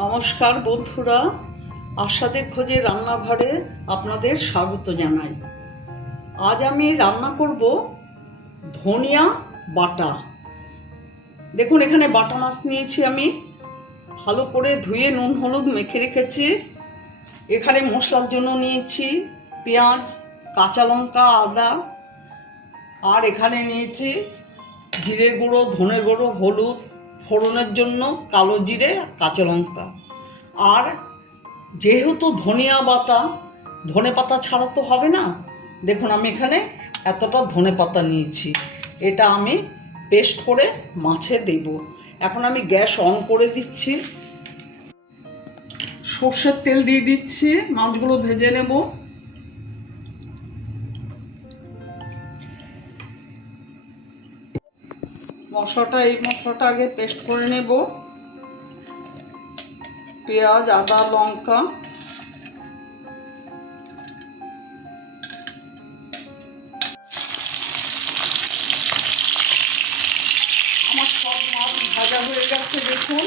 নমস্কার বন্ধুরা, আশাদের খোঁজে রান্নাঘরে আপনাদের স্বাগত জানাই। আজ আমি রান্না করব ধনিয়া বাটা। দেখুন, এখানে বাটা মাছ নিয়েছি আমি। ভালো করে ধুয়ে নুন, হলুদ মেখে রেখেছি। এখানে মশলার জন্য নিয়েছি পেঁয়াজ, কাঁচা লঙ্কা, আদা। আর এখানে নিয়েছি জিরে গুঁড়ো, ধনে গুঁড়ো, হলুদ ফোড়নের জন্য কালো জিরে, কাঁচা লঙ্কা। আর যেহেতু ধনিয়া বাটা, ধনে পাতা ছাড়া তো হবে না, দেখুন আমি এখানে এতটা ধনে পাতা নিয়েছি। এটা আমি পেস্ট করে মাছে দেব। এখন আমি গ্যাস অন করে দিচ্ছি। সর্ষের তেল দিয়ে দিচ্ছি, মাছগুলো ভেজে নেব। মশলাটা, এই মশলাটা আগে পেস্ট করে নেব। পেঁয়াজ, আদা, লঙ্কা। আমার সব মাছ হয়ে গেছে, দেখুন।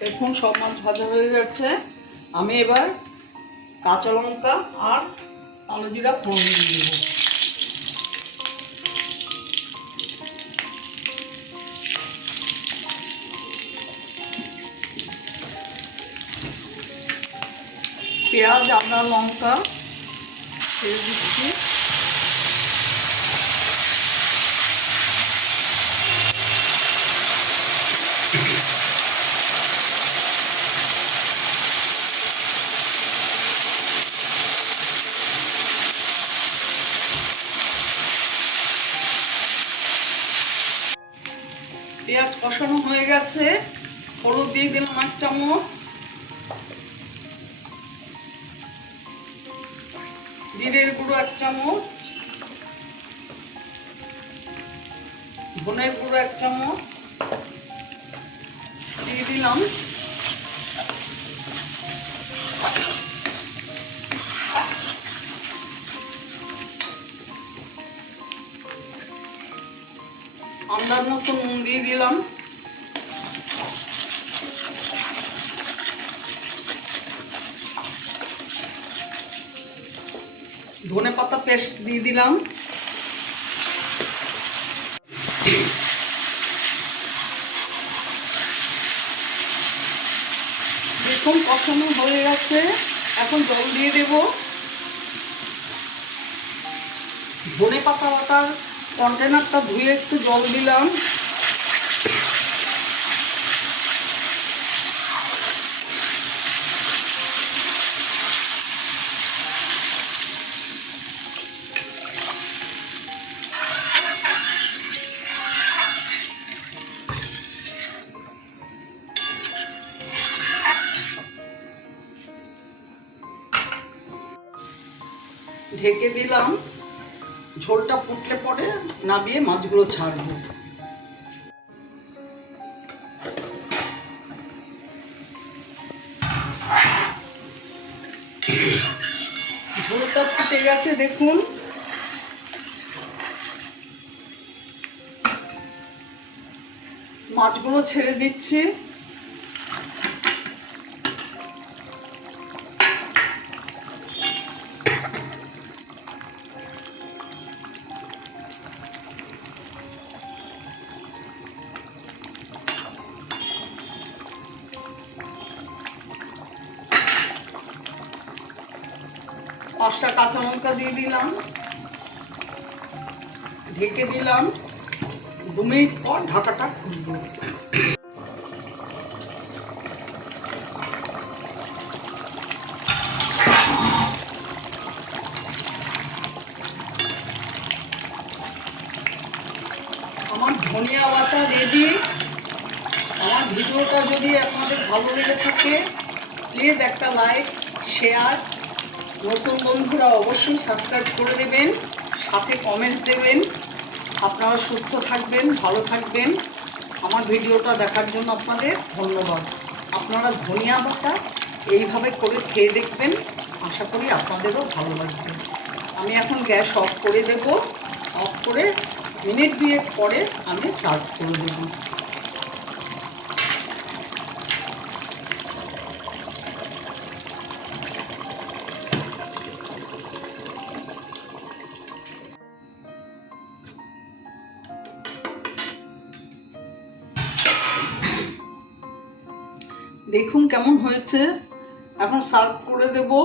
দেখুন, সব মাছ ভাজা হয়ে গেছে। আমি এবার কাঁচা লঙ্কা আর কালো জিরা ফোড়ন দিয়ে দেবো। পেঁয়াজ আদা লঙ্কা ছেড়ে দিচ্ছি। পেঁয়াজ কষানো হয়ে গেছে। হলুদ দিয়ে দিলাম এক চামচ। জিরের গুঁড়ো এক চামচ। ধনের গুঁড়ো এক চামচ। দিয়ে দিলাম আন্দাজ মতো নুন দিয়ে দিলাম। ধনে পাতা পেস্ট দিয়ে দিলাম। দেখুন কষানো হয়ে গেছে, এখন জল দিয়ে দেব। ধনে পাতা পাতার কন্টেনারটা ধুয়ে একটু জল দিলাম। ঢেকে দিলাম। ঝোলটা ফুটলে পরে নামিয়ে মাছগুলো ছাড়বো। ঝোলটা ফুটে গেছে দেখুন। মাছগুলো ছেড়ে দিচ্ছি। পাঁচটা কাঁচা লঙ্কা দিয়ে দিলাম। ঢেকে দিলাম। দু মিনিট পর ঢাকাটা খুলব। আমার ধনিয়া বাটা রেডি আমার ভিডিওটা যদি আপনাদের ভালো লেগে থাকে প্লিজ একটা লাইক শেয়ার নতুন বন্ধুরা অবশ্যই সাবস্ক্রাইব করে দেবেন, সাথে কমেন্টস দেবেন। আপনারা সুস্থ থাকবেন, ভালো থাকবেন। আমার ভিডিওটা দেখার জন্য আপনাদের ধন্যবাদ। আপনারা ধনিয়া বাটা এইভাবে করে খেয়ে দেখবেন, আশা করি আপনাদেরও ভালো লাগবে। আমি এখন গ্যাস অফ করে দেব। অফ করে মিনিট দুয়েক পরে আমি সার্ভ করে দেব। দেখুন কেমন হয়েছে। এখন সার্ভ করে দেবো।